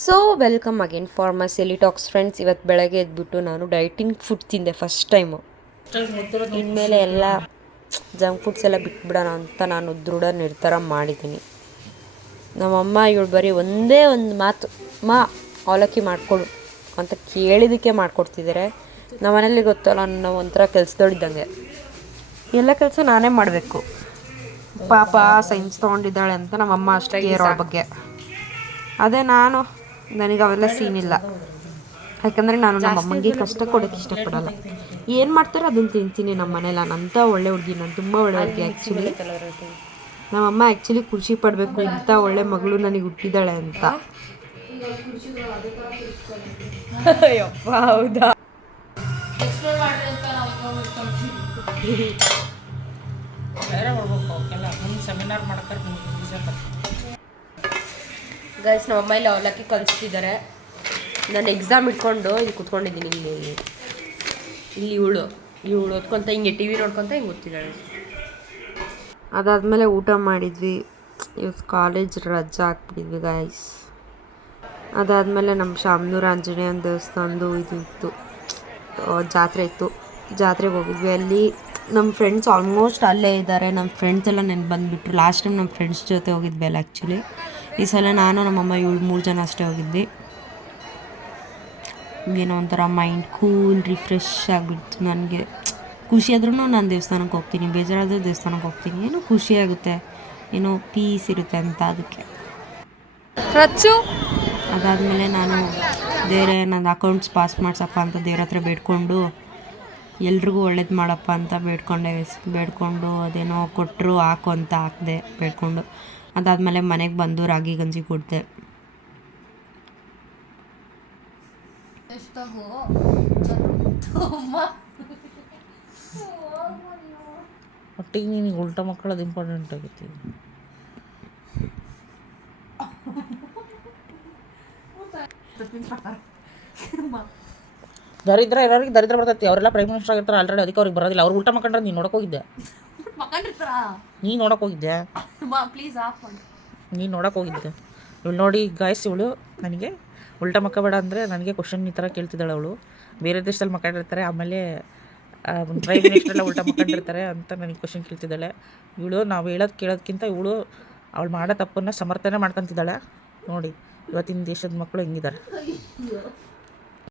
So welcome again for my silly talks friends. ಇವತ್ತು ಬೆಳಗ್ಗೆ ಎದ್ಬಿಟ್ಟು ನಾನು ಡೈಟಿಂಗ್ ಫುಡ್ ತಿಂದೆ ಫಸ್ಟ್ ಟೈಮು. ಇನ್ಮೇಲೆ ಎಲ್ಲ ಜಂಕ್ ಫುಡ್ಸ್ ಎಲ್ಲ ಬಿಟ್ಬಿಡೋಣ ಅಂತ ನಾನು ದೃಢ ನಿರ್ಧಾರ ಮಾಡಿದ್ದೀನಿ. ನಮ್ಮಮ್ಮ ಇವಳು ಬರೀ ಒಂದೇ ಒಂದು ಮಾತು, ಅವಲಕ್ಕಿ ಮಾಡಿಕೊಡು ಅಂತ ಕೇಳಿದ್ದಕ್ಕೆ ಮಾಡಿಕೊಡ್ತಿದ್ದಾರೆ. ನಮ್ಮ ಮನೇಲಿ ಗೊತ್ತಲ್ಲ, ನನ್ನ ಒಂಥರ ಕೆಲಸದವಳಿದ್ದಂಗೆ, ಎಲ್ಲ ಕೆಲಸ ನಾನೇ ಮಾಡಬೇಕು. ಪಾಪ ಸೈನ್ಸ್ ತೊಗೊಂಡಿದ್ದಾಳೆ ಅಂತ ನಮ್ಮಮ್ಮ ಅಷ್ಟೇ ಕೇರ್ ಅವಳ ಬಗ್ಗೆ. ಅದೇ ನನಗೆ ಅವೆಲ್ಲ ಸೀನ್ ಇಲ್ಲ. ಯಾಕಂದರೆ ನಾನು ನಮ್ಮ ಅಮ್ಮಂಗೆ ಕಷ್ಟ ಕೊಡೋಕ್ಕೆ ಇಷ್ಟಪಡಲ್ಲ. ಏನು ಮಾಡ್ತಾರೆ ಅದನ್ನು ತಿಂತೀನಿ. ನಮ್ಮ ಮನೇಲಿ ನಾನಂತ ಒಳ್ಳೆ ಹುಡುಗಿ, ನಾನು ತುಂಬ ಒಳ್ಳೆ ಹುಡುಗಿ. ಆ್ಯಕ್ಚುಲಿ ನಮ್ಮಮ್ಮ ಆ್ಯಕ್ಚುಲಿ ಖುಷಿ ಪಡಬೇಕು, ಇಂಥ ಒಳ್ಳೆ ಮಗಳು ನನಗೆ ಹುಟ್ಟಿದ್ದಾಳೆ ಅಂತ. ಹೌದಾ? ಗೈಸ್, ನಮ್ಮಮ್ಮ ಇಲ್ಲಿ ಅವಲಕ್ಕಿ ಕಲಿಸ್ತಿದ್ದಾರೆ. ನಾನು ಎಕ್ಸಾಮ್ ಇಟ್ಕೊಂಡು ಇಲ್ಲಿ ಕೂತ್ಕೊಂಡಿದ್ದೀನಿ. ಇಲ್ಲಿ ಇವಳು ಓದ್ಕೊತ ಹಿಂಗೆ ಟಿ ವಿ ನೋಡ್ಕೊತ ಹಿಂಗೆ ಓದ್ತಿದ್ದಾಳೆ. ಅದಾದಮೇಲೆ ಊಟ ಮಾಡಿದ್ವಿ. ಇವತ್ತು ಕಾಲೇಜ್ ರಜಾ ಹಾಕ್ಬಿಟ್ಟಿದ್ವಿ ಗೈಸ್. ಅದಾದಮೇಲೆ ನಮ್ಮ ಶಾಮನೂರು ಆಂಜನೇಯನ ದೇವಸ್ಥಾನದ್ದು ಇತ್ತು, ಜಾತ್ರೆ ಇತ್ತು. ಜಾತ್ರೆಗೆ ಹೋಗಿದ್ವಿ. ಅಲ್ಲಿ ನಮ್ಮ ಫ್ರೆಂಡ್ಸ್ ಆಲ್ಮೋಸ್ಟ್ ಅಲ್ಲೇ ಇದ್ದಾರೆ. ನಮ್ಮ ಫ್ರೆಂಡ್ಸ್ ಎಲ್ಲ ನೆನ್ಪು ಬಂದುಬಿಟ್ರು. ಲಾಸ್ಟ್ ಟೈಮ್ ನಮ್ಮ ಫ್ರೆಂಡ್ಸ್ ಜೊತೆ ಹೋಗಿದ್ವಿ ಅಲ್ಲ. ಆ್ಯಕ್ಚುಲಿ ಈ ಸಲ ನಾನು ನಮ್ಮಮ್ಮ ಇವಳು 3 ಜನ ಅಷ್ಟೇ ಹೋಗಿದ್ವಿ. ಏನೋ ಒಂಥರ ಮೈಂಡ್ ಕೂಲ್ ರಿಫ್ರೆಶ್ ಆಗಿಬಿಡ್ತು. ನನಗೆ ಖುಷಿ ಆದ್ರೂ ನಾನು ದೇವಸ್ಥಾನಕ್ಕೆ ಹೋಗ್ತೀನಿ, ಬೇಜಾರಾದರೂ ದೇವಸ್ಥಾನಕ್ಕೆ ಹೋಗ್ತೀನಿ. ಏನೋ ಖುಷಿಯಾಗುತ್ತೆ, ಏನೋ ಪೀಸ್ ಇರುತ್ತೆ ಅಂತ, ಅದಕ್ಕೆ. ಅದಾದಮೇಲೆ ನಾನು ದೇವರೇ ನನ್ನ ಅಕೌಂಟ್ಸ್ ಪಾಸ್ ಮಾಡ್ಸಪ್ಪ ಅಂತ ದೇವ್ರ ಹತ್ರ ಬೇಡ್ಕೊಂಡು, ಎಲ್ರಿಗೂ ಒಳ್ಳೇದು ಮಾಡಪ್ಪ ಅಂತ ಬೇಡ್ಕೊಂಡು ಅದೇನೋ ಕೊಟ್ಟರು ಹಾಕು ಅಂತ ಹಾಕಿದೆ ಬೇಡ್ಕೊಂಡು. ಅದಾದಮೇಲೆ ಮನೆಗೆ ಬಂದು ರಾಗಿ ಗಂಜಿ ಕುಡಿದೆ. ಒಟ್ಟಿಗೆ ನೀನು ಉಲ್ಟಾ ಮಕ್ಕಳದು ಇಂಪಾರ್ಟೆಂಟ್ ಆಗೈತಿ. ದರಿದ್ರ ಎಲ್ಲರಿಗೆ ದರಿದ್ರ ಬರ್ತೈತಿ. ಅವರೆಲ್ಲ ಪ್ರೈಮ್ ಮಿನಿಸ್ಟರ್ ಆಗಿರ್ತಾರೆ ಆಲ್ರೆಡಿ, ಅದಕ್ಕೆ ಅವ್ರಿಗೆ ಬರೋದಿಲ್ಲ. ಅವ್ರು ಉಲ್ಟಾ ಮಕ್ಕಂಡ್ರೆ ನೀನು ನೋಡಕ್ಕೆ ಹೋಗಿದ್ದೆ. ನೀನು ನೋಡಕ್ಕೆ ಹೋಗಿದ್ದೆ ಇವಳು ನೋಡಿ ಗಾಯ್ಸ್. ಇವಳು ನನಗೆ ಉಲ್ಟಾ ಮಕ್ಕ ಬೇಡ ಅಂದರೆ ನನಗೆ ಕ್ವಶನ್ ಈ ಥರ ಕೇಳ್ತಿದ್ದಾಳೆ. ಅವಳು ಬೇರೆ ದೇಶದಲ್ಲಿ ಮಕ್ಕಳಿರ್ತಾರೆ, ಆಮೇಲೆ ಪ್ರೈಮ್ ಮಿನಿಸ್ಟರೆಲ್ಲ ಉಲ್ಟಾ ಮಕ್ಕಂಡಿರ್ತಾರೆ ಅಂತ ನನಗೆ ಕ್ವಶನ್ ಕೇಳ್ತಿದ್ದಾಳೆ. ಇವಳು ನಾವು ಕೇಳೋದಕ್ಕಿಂತ ಇವಳು ಅವಳು ಮಾಡೋ ತಪ್ಪನ್ನು ಸಮರ್ಥನೆ ಮಾಡ್ಕೊತಿದ್ದಾಳೆ. ನೋಡಿ ಇವತ್ತಿನ ದೇಶದ ಮಕ್ಕಳು ಹೆಂಗಿದ್ದಾರೆ.